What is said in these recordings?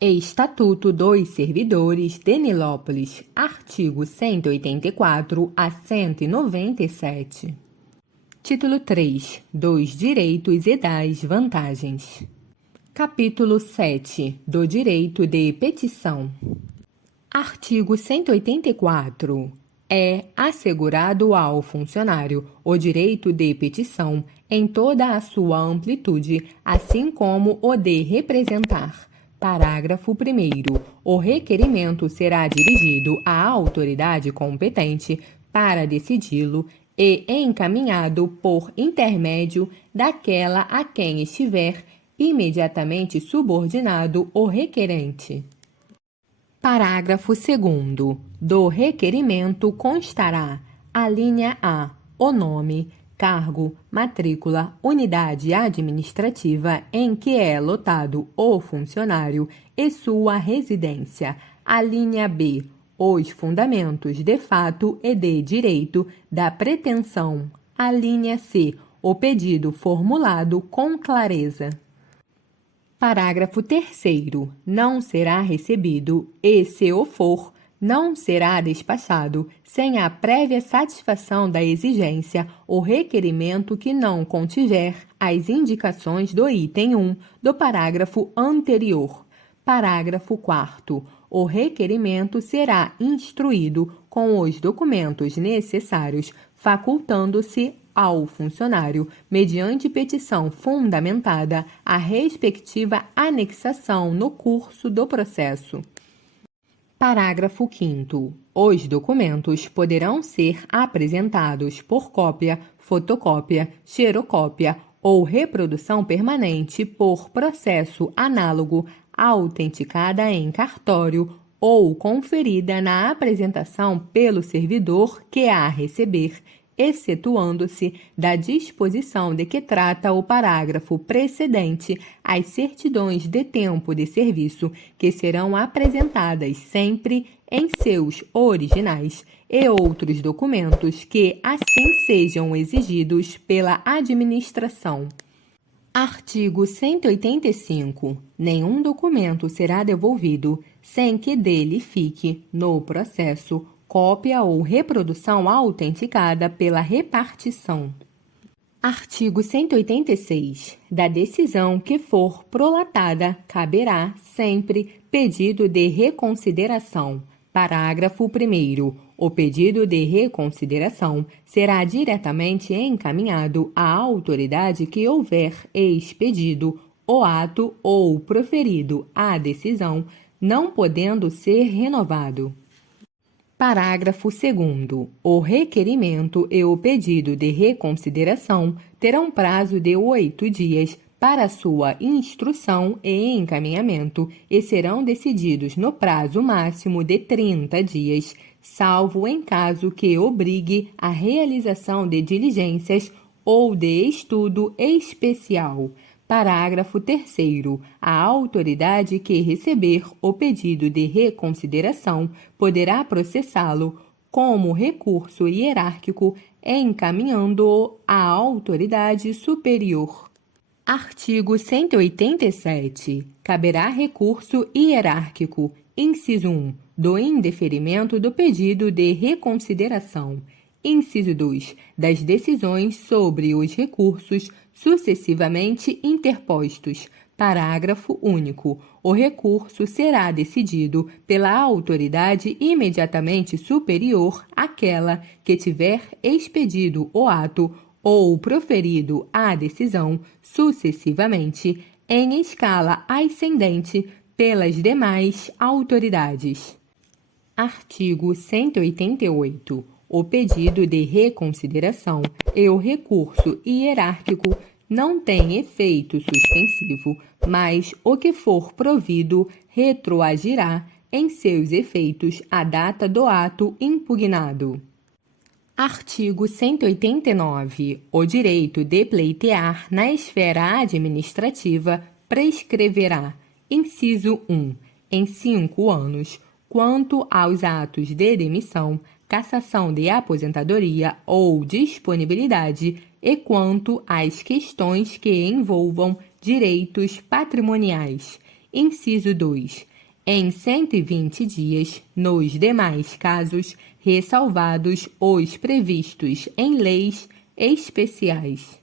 Estatuto dos Servidores de Nilópolis, artigo 184 a 197. Título 3. Dos direitos e das vantagens. Capítulo 7. Do direito de petição. Artigo 184. É assegurado ao funcionário o direito de petição em toda a sua amplitude, assim como o de representar. Parágrafo 1º. O requerimento será dirigido à autoridade competente para decidi-lo e encaminhado por intermédio daquela a quem estiver imediatamente subordinado o requerente. Parágrafo 2º. Do requerimento constará: alínea A, o nome, cargo, matrícula, unidade administrativa em que é lotado o funcionário e sua residência. Alínea B, os fundamentos de fato e de direito da pretensão. Alínea C, o pedido formulado com clareza. Parágrafo 3º. Não será recebido e, se o for, não será despachado sem a prévia satisfação da exigência o requerimento que não contiver as indicações do item 1 do parágrafo anterior. Parágrafo 4º. O requerimento será instruído com os documentos necessários, facultando-se ao funcionário, mediante petição fundamentada, a respectiva anexação no curso do processo. Parágrafo 5º. Os documentos poderão ser apresentados por cópia, fotocópia, xerocópia ou reprodução permanente por processo análogo, autenticada em cartório ou conferida na apresentação pelo servidor que a receber, excetuando-se da disposição de que trata o parágrafo precedente, as certidões de tempo de serviço, que serão apresentadas sempre em seus originais, e outros documentos que assim sejam exigidos pela administração. Artigo 185. Nenhum documento será devolvido sem que dele fique, no processo, cópia ou reprodução autenticada pela repartição. Artigo 186. Da decisão que for prolatada, caberá sempre pedido de reconsideração. Parágrafo 1º. O pedido de reconsideração será diretamente encaminhado à autoridade que houver expedido o ato ou proferido a decisão, não podendo ser renovado. Parágrafo 2º. O requerimento e o pedido de reconsideração terão prazo de 8 dias para sua instrução e encaminhamento e serão decididos no prazo máximo de 30 dias, salvo em caso que obrigue a realização de diligências ou de estudo especial. Parágrafo 3º. A autoridade que receber o pedido de reconsideração poderá processá-lo como recurso hierárquico, encaminhando-o à autoridade superior. Artigo 187. Caberá recurso hierárquico, inciso 1, do indeferimento do pedido de reconsideração. Inciso 2. Das decisões sobre os recursos sucessivamente interpostos. Parágrafo único. O recurso será decidido pela autoridade imediatamente superior àquela que tiver expedido o ato ou proferido a decisão sucessivamente, em escala ascendente, pelas demais autoridades. Artigo 188. O pedido de reconsideração e o recurso hierárquico não têm efeito suspensivo, mas o que for provido retroagirá em seus efeitos à data do ato impugnado. Artigo 189. O direito de pleitear na esfera administrativa prescreverá, inciso 1, em 5 anos, quanto aos atos de demissão, cassação de aposentadoria ou disponibilidade e quanto às questões que envolvam direitos patrimoniais. Inciso 2. Em 120 dias, nos demais casos, ressalvados os previstos em leis especiais.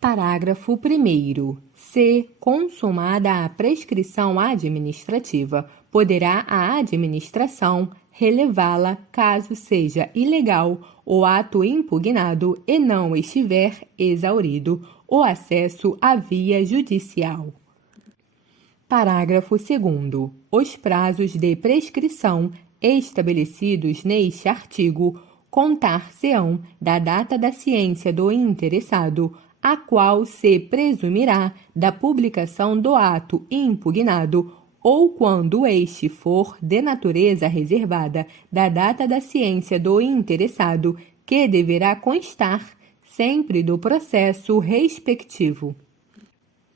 Parágrafo 1º. Se consumada a prescrição administrativa, poderá a administração relevá-la caso seja ilegal o ato impugnado e não estiver exaurido o acesso à via judicial. Parágrafo 2º. Os prazos de prescrição estabelecidos neste artigo contar-se-ão da data da ciência do interessado, a qual se presumirá da publicação do ato impugnado, ou quando este for de natureza reservada, da data da ciência do interessado, que deverá constar sempre do processo respectivo.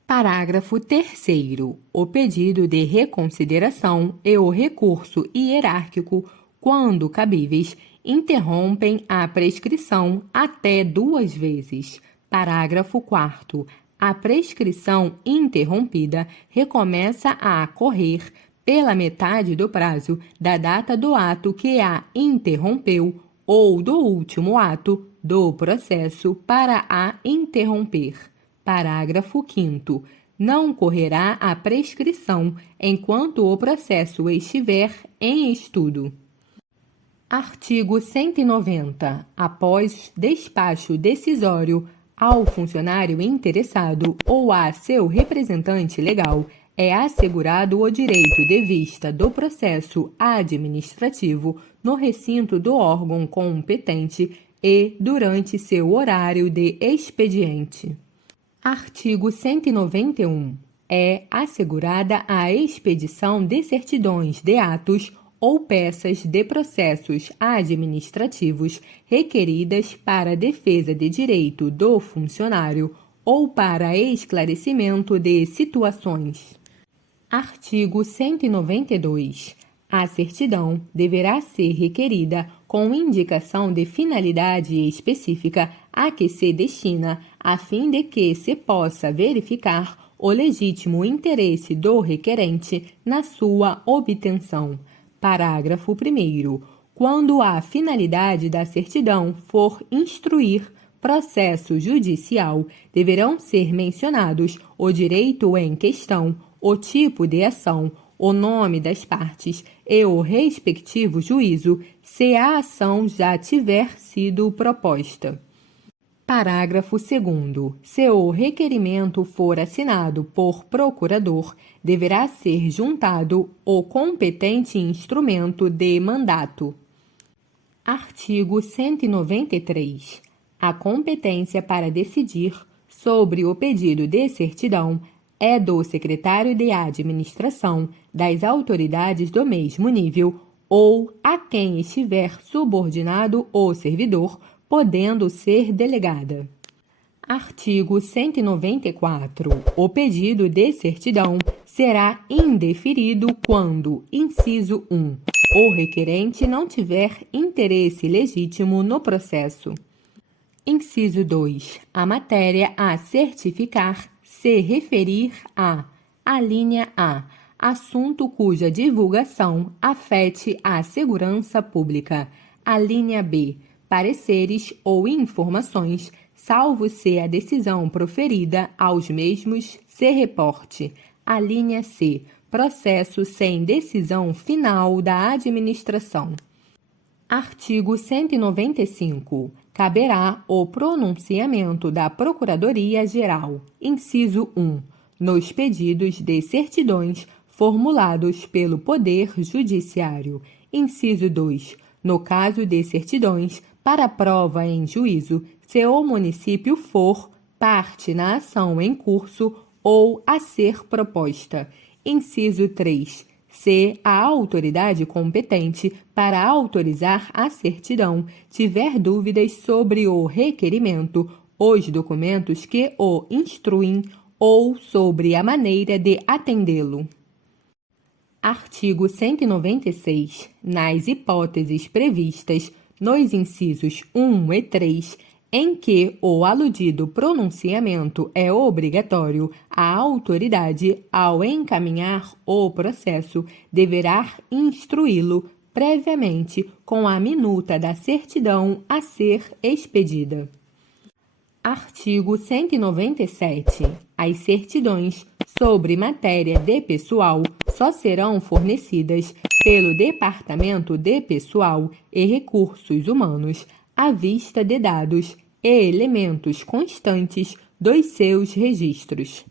Parágrafo 3º. O pedido de reconsideração e o recurso hierárquico, quando cabíveis, interrompem a prescrição até 2 vezes. Parágrafo 4º. A prescrição interrompida recomeça a correr pela metade do prazo da data do ato que a interrompeu ou do último ato do processo para a interromper. Parágrafo 5º. Não correrá a prescrição enquanto o processo estiver em estudo. Artigo 190. Após despacho decisório ao funcionário interessado ou a seu representante legal, é assegurado o direito de vista do processo administrativo no recinto do órgão competente e durante seu horário de expediente. Artigo 191. É assegurada a expedição de certidões de atos ou peças de processos administrativos requeridas para defesa de direito do funcionário ou para esclarecimento de situações. Artigo 192. A certidão deverá ser requerida com indicação de finalidade específica a que se destina, a fim de que se possa verificar o legítimo interesse do requerente na sua obtenção. Parágrafo 1º. Quando a finalidade da certidão for instruir processo judicial, deverão ser mencionados o direito em questão, o tipo de ação, o nome das partes e o respectivo juízo, se a ação já tiver sido proposta. Parágrafo 2º. Se o requerimento for assinado por procurador, deverá ser juntado o competente instrumento de mandato. Artigo 193. A competência para decidir sobre o pedido de certidão é do secretário de administração das autoridades do mesmo nível ou a quem estiver subordinado o servidor, podendo ser delegada. Artigo 194. O pedido de certidão será indeferido quando, inciso 1, o requerente não tiver interesse legítimo no processo. Inciso 2. A matéria a certificar se referir a linha A, assunto cuja divulgação afete a segurança pública. A linha B, pareceres ou informações, salvo se a decisão proferida aos mesmos se reporte. A linha C, processo sem decisão final da administração. Artigo 195. Caberá o pronunciamento da Procuradoria-Geral, inciso 1, nos pedidos de certidões formulados pelo Poder Judiciário. Inciso 2. No caso de certidões para prova em juízo, se o município for parte na ação em curso ou a ser proposta. Inciso 3. Se a autoridade competente para autorizar a certidão tiver dúvidas sobre o requerimento, os documentos que o instruem ou sobre a maneira de atendê-lo. Artigo 196. Nas hipóteses previstas nos incisos 1 e 3, em que o aludido pronunciamento é obrigatório, a autoridade, ao encaminhar o processo, deverá instruí-lo previamente com a minuta da certidão a ser expedida. Artigo 197. As certidões sobre matéria de pessoal só serão fornecidas pelo Departamento de Pessoal e Recursos Humanos à vista de dados e elementos constantes dos seus registros.